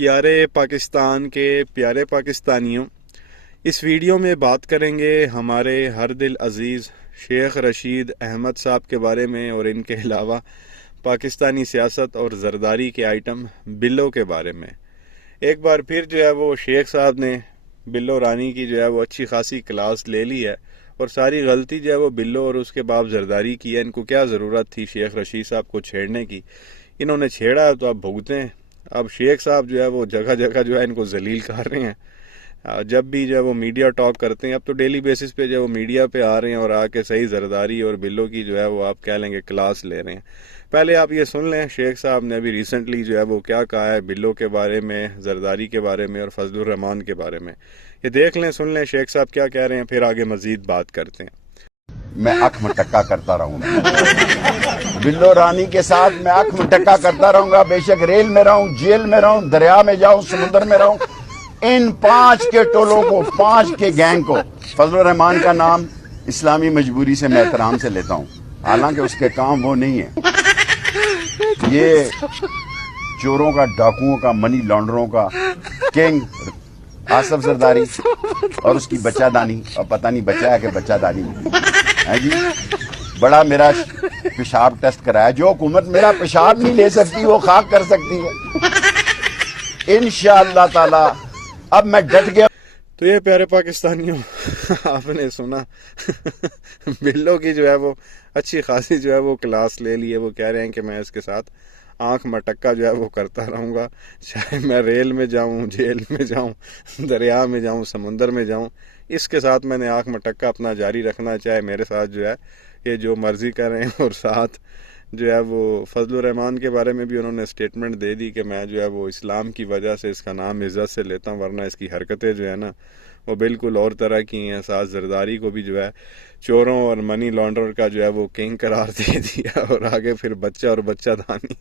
پیارے پاکستان کے پیارے پاکستانیوں، اس ویڈیو میں بات کریں گے ہمارے ہر دل عزیز شیخ رشید احمد صاحب کے بارے میں، اور ان کے علاوہ پاکستانی سیاست اور زرداری کے آئٹم بلو کے بارے میں۔ ایک بار پھر جو ہے وہ شیخ صاحب نے بلو رانی کی جو ہے وہ اچھی خاصی کلاس لے لی ہے، اور ساری غلطی جو ہے وہ بلو اور اس کے باپ زرداری کی ہے۔ ان کو کیا ضرورت تھی شیخ رشید صاحب کو چھیڑنے کی؟ انہوں نے چھیڑا ہے تو اب بھگتیں۔ اب شیخ صاحب جو ہے وہ جگہ جگہ جو ہے ان کو ذلیل کر رہے ہیں۔ جب بھی جو ہے وہ میڈیا ٹاک کرتے ہیں، اب تو ڈیلی بیسس پہ جو ہے وہ میڈیا پہ آ رہے ہیں اور آ کے صحیح زرداری اور بلو کی جو ہے وہ آپ کہہ لیں گے کلاس لے رہے ہیں۔ پہلے آپ یہ سن لیں شیخ صاحب نے ابھی ریسنٹلی جو ہے وہ کیا کہا ہے بلو کے بارے میں، زرداری کے بارے میں اور فضل الرحمان کے بارے میں۔ یہ دیکھ لیں، سن لیں شیخ صاحب کیا کہہ رہے ہیں، پھر آگے مزید بات کرتے ہیں۔ میں آنکھ مٹکا کرتا رہوں گا بلو رانی کے ساتھ، میں آنکھ مٹکا کرتا رہوں گا، بے شک ریل میں رہوں، جیل میں رہوں، دریا میں جاؤں، سمندر میں رہوں۔ ان 5 کے ٹولوں کو، 5 کے گینگ کو، فضل الرحمان کا نام اسلامی مجبوری سے میں احترام سے لیتا ہوں، حالانکہ اس کے کام وہ نہیں ہے۔ یہ چوروں کا، ڈاکوؤں کا، منی لانڈروں کا کنگ آصف زرداری اور اس کی بچہ دانی، اور پتہ نہیں بچہ ہے کہ بچہ دانی ہے جی، بڑا میرا پیشاب ٹیسٹ کرایا۔ جو حکومت میرا پیشاب نہیں لے سکتی وہ خاک کر سکتی ہے انشاءاللہ تعالی۔ اب میں ڈٹ گیا۔ تو یہ پیارے پاکستانیوں، آپ نے سنا بلو کی جو ہے وہ اچھی خاصی جو ہے وہ کلاس لے لی ہے۔ وہ کہہ رہے ہیں کہ میں اس کے ساتھ آنکھ مٹکا جو ہے وہ کرتا رہوں گا، چاہے میں ریل میں جاؤں، جیل میں جاؤں، دریا میں جاؤں، سمندر میں جاؤں، اس کے ساتھ میں نے آنکھ مٹکا اپنا جاری رکھنا، چاہے میرے ساتھ جو ہے یہ جو مرضی کریں۔ اور ساتھ جو ہے وہ فضل الرحمان کے بارے میں بھی انہوں نے سٹیٹمنٹ دے دی کہ میں جو ہے وہ اسلام کی وجہ سے اس کا نام عزت سے لیتا ہوں، ورنہ اس کی حرکتیں جو ہے نا وہ بالکل اور طرح کی ہیں۔ ساتھ زرداری کو بھی جو ہے چوروں اور منی لانڈرر کا جو ہے وہ کنگ قرار دے دیا، اور آگے پھر بچہ اور بچہ دانی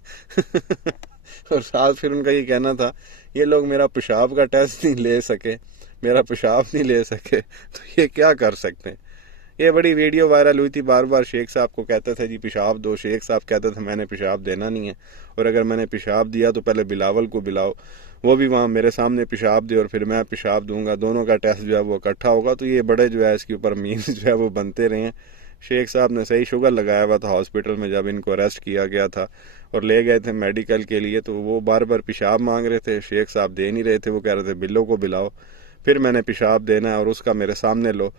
اور ساتھ پھر ان کا یہ کہنا تھا یہ لوگ میرا پیشاب کا ٹیسٹ نہیں لے سکے، میرا پیشاب نہیں لے سکے، تو یہ کیا کر سکتے ہیں؟ یہ بڑی ویڈیو وائرل ہوئی تھی، بار بار شیخ صاحب کو کہتا تھا جی پیشاب دو، شیخ صاحب کہتا تھا میں نے پیشاب دینا نہیں ہے، اور اگر میں نے پیشاب دیا تو پہلے بلاول کو بلاؤ، وہ بھی وہاں میرے سامنے پیشاب دے اور پھر میں پیشاب دوں گا، دونوں کا ٹیسٹ جو ہے وہ اکٹھا ہوگا۔ تو یہ بڑے جو ہے اس کے اوپر میم جو ہے وہ بنتے رہے ہیں۔ شیخ صاحب نے صحیح شوگر لگایا ہوا تھا ہاسپٹل میں جب ان کو اریسٹ کیا گیا تھا اور لے گئے تھے میڈیکل کے لیے، تو وہ بار بار پیشاب مانگ رہے تھے، شیخ صاحب دے نہیں رہے تھے، وہ کہہ رہے تھے بلو کو بلاؤ، پھر میں نے پیشاب دینا ہے اور اس کا میرے سامنے لو،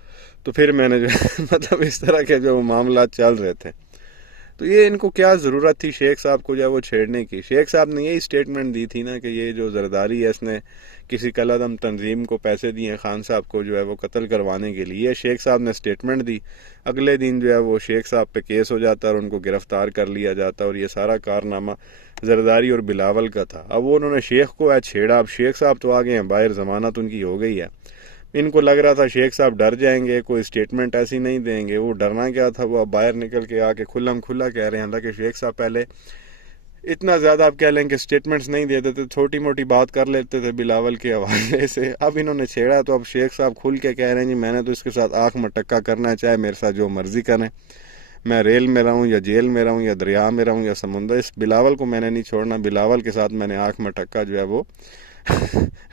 تو پھر میں نے جو مطلب اس طرح کے جو معاملات چل رہے تھے۔ تو یہ ان کو کیا ضرورت تھی شیخ صاحب کو جو ہے وہ چھیڑنے کی؟ شیخ صاحب نے یہی سٹیٹمنٹ دی تھی نا کہ یہ جو زرداری ہے اس نے کسی کالعدم تنظیم کو پیسے دیے ہیں خان صاحب کو جو ہے وہ قتل کروانے کے لیے۔ شیخ صاحب نے سٹیٹمنٹ دی، اگلے دن جو ہے وہ شیخ صاحب پہ کیس ہو جاتا اور ان کو گرفتار کر لیا جاتا، اور یہ سارا کارنامہ زرداری اور بلاول کا تھا۔ اب وہ انہوں نے شیخ کو چھیڑا، اب شیخ صاحب تو آگے ہیں باہر، ضمانت ان کی ہو گئی ہے۔ ان کو لگ رہا تھا شیخ صاحب ڈر جائیں گے، کوئی سٹیٹمنٹ ایسی نہیں دیں گے، وہ ڈرنا کیا تھا، وہ اب باہر نکل کے آ کے کھلم کھلا کہہ رہے ہیں۔ حالانکہ شیخ صاحب پہلے اتنا زیادہ آپ کہہ لیں کہ سٹیٹمنٹس نہیں دیتے تھے، چھوٹی موٹی بات کر لیتے تھے بلاول کے حوالے سے۔ اب انہوں نے چھیڑا تو اب شیخ صاحب کھل کے کہہ رہے ہیں جی میں نے تو اس کے ساتھ آنکھ مٹکا کرنا ہے، چاہے میرے ساتھ جو مرضی کریں، میں ریل میں رہوں یا جیل میں رہوں یا دریا میں رہوں یا سمندر، اس بلاول کو میں نے نہیں چھوڑنا، بلاول کے ساتھ میں نے آنکھ مٹکا جو ہے وہ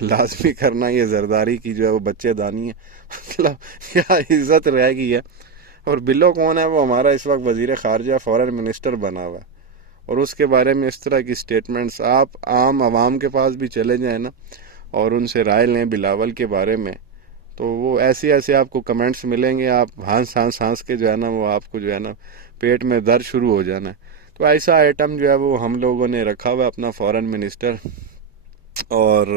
لازمی کرنا۔ یہ زرداری کی جو ہے وہ بچے دانی ہے، مطلب کیا عزت رہ گئی ہے۔ اور بلو کون ہے؟ وہ ہمارا اس وقت وزیر خارجہ فورن منسٹر بنا ہوا ہے، اور اس کے بارے میں اس طرح کی سٹیٹمنٹس آپ عام عوام کے پاس بھی چلے جائیں نا اور ان سے رائے لیں بلاول کے بارے میں، تو وہ ایسے آپ کو کمنٹس ملیں گے، آپ ہانس کے جو ہے نا وہ آپ کو جو ہے نا پیٹ میں درد شروع ہو جانا ہے۔ تو ایسا آئٹم جو ہے وہ ہم لوگوں نے رکھا ہوا اپنا فورن منسٹر، اور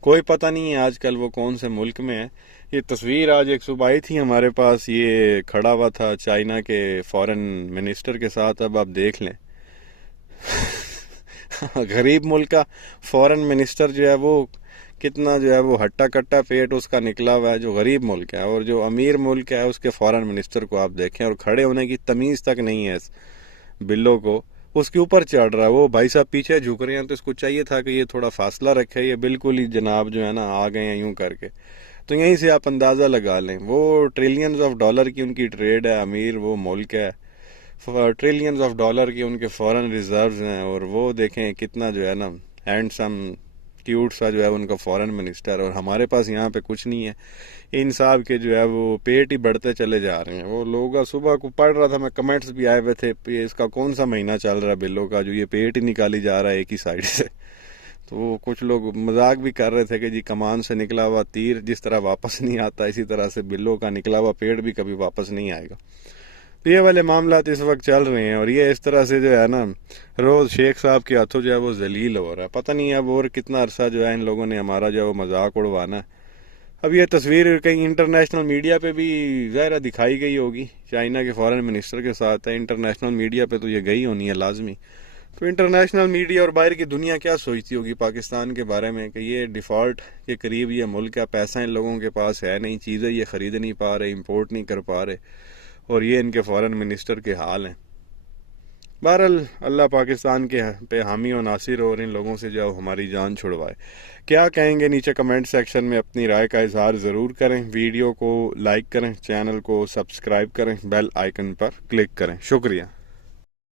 کوئی پتہ نہیں ہے آج کل وہ کون سے ملک میں ہے۔ یہ تصویر آج ایک صبح آئی تھی ہمارے پاس، یہ کھڑا ہوا تھا چائنا کے فورن منسٹر کے ساتھ۔ اب آپ دیکھ لیں غریب ملک کا فورن منسٹر جو ہے وہ کتنا جو ہے وہ ہٹا کٹا پیٹ اس کا نکلا ہوا ہے، جو غریب ملک ہے، اور جو امیر ملک ہے اس کے فورن منسٹر کو آپ دیکھیں، اور کھڑے ہونے کی تمیز تک نہیں ہے اس بلو کو، اس کے اوپر چڑھ رہا ہے۔ وہ بھائی صاحب پیچھے جھک رہے ہیں تو اس کو چاہیے تھا کہ یہ تھوڑا فاصلہ رکھے، یہ بالکل ہی جناب جو ہے نا آ گئے ہیں یوں کر کے۔ تو یہیں سے آپ اندازہ لگا لیں، وہ ٹریلینز آف ڈالر کی ان کی ٹریڈ ہے، امیر وہ ملک ہے، ٹریلینز آف ڈالر کی ان کے فورن ریزروز ہیں، اور وہ دیکھیں کتنا جو ہے نا ہینڈسم کیوٹ سا جو ہے ان کا فارن منسٹر، اور ہمارے پاس یہاں پہ کچھ نہیں ہے. ان صاحب کے جو ہے وہ پیٹ ہی بڑھتے چلے جا رہے ہیں. وہ لوگ صبح کو پڑھ رہا تھا میں، کمنٹس بھی آئے ہوئے تھے اس کا کون سا مہینہ چل رہا ہے بلو کا جو یہ پیٹ ہی نکالی جا رہا ہے ایک ہی سائڈ سے. تو کچھ لوگ مذاق بھی کر رہے تھے کہ جی کمان سے نکلا ہوا تیر جس طرح واپس نہیں آتا، اسی طرح سے بلو کا نکلا ہوا پیٹ بھی کبھی واپس نہیں آئے گا. تو یہ والے معاملات اس وقت چل رہے ہیں، اور یہ اس طرح سے جو ہے نا روز شیخ صاحب کے ہاتھوں جو ہے وہ ذلیل ہو رہا ہے. پتہ نہیں اب اور کتنا عرصہ جو ہے ان لوگوں نے ہمارا جو ہے وہ مذاق اڑوانا ہے. اب یہ تصویر کہیں انٹرنیشنل میڈیا پہ بھی ظاہرہ دکھائی گئی ہوگی، چائنا کے فارن منسٹر کے ساتھ ہے، انٹرنیشنل میڈیا پہ تو یہ گئی ہونی ہے لازمی. تو انٹرنیشنل میڈیا اور باہر کی دنیا کیا سوچتی ہوگی پاکستان کے بارے میں کہ یہ ڈیفالٹ کے قریب یہ ملک ہے، پیسہ ان لوگوں کے پاس ہے نہیں، چیزیں یہ خرید نہیں پا رہے، امپورٹ نہیں کر پا رہے، اور یہ ان کے فارن منسٹر کے حال ہیں. بہرحال اللہ پاکستان کے پہ حامی و ناصر اور ان لوگوں سے جو ہماری جان چھڑوائے. کیا کہیں گے نیچے کمنٹ سیکشن میں اپنی رائے کا اظہار ضرور کریں. ویڈیو کو لائک کریں، چینل کو سبسکرائب کریں، بیل آئیکن پر کلک کریں. شکریہ.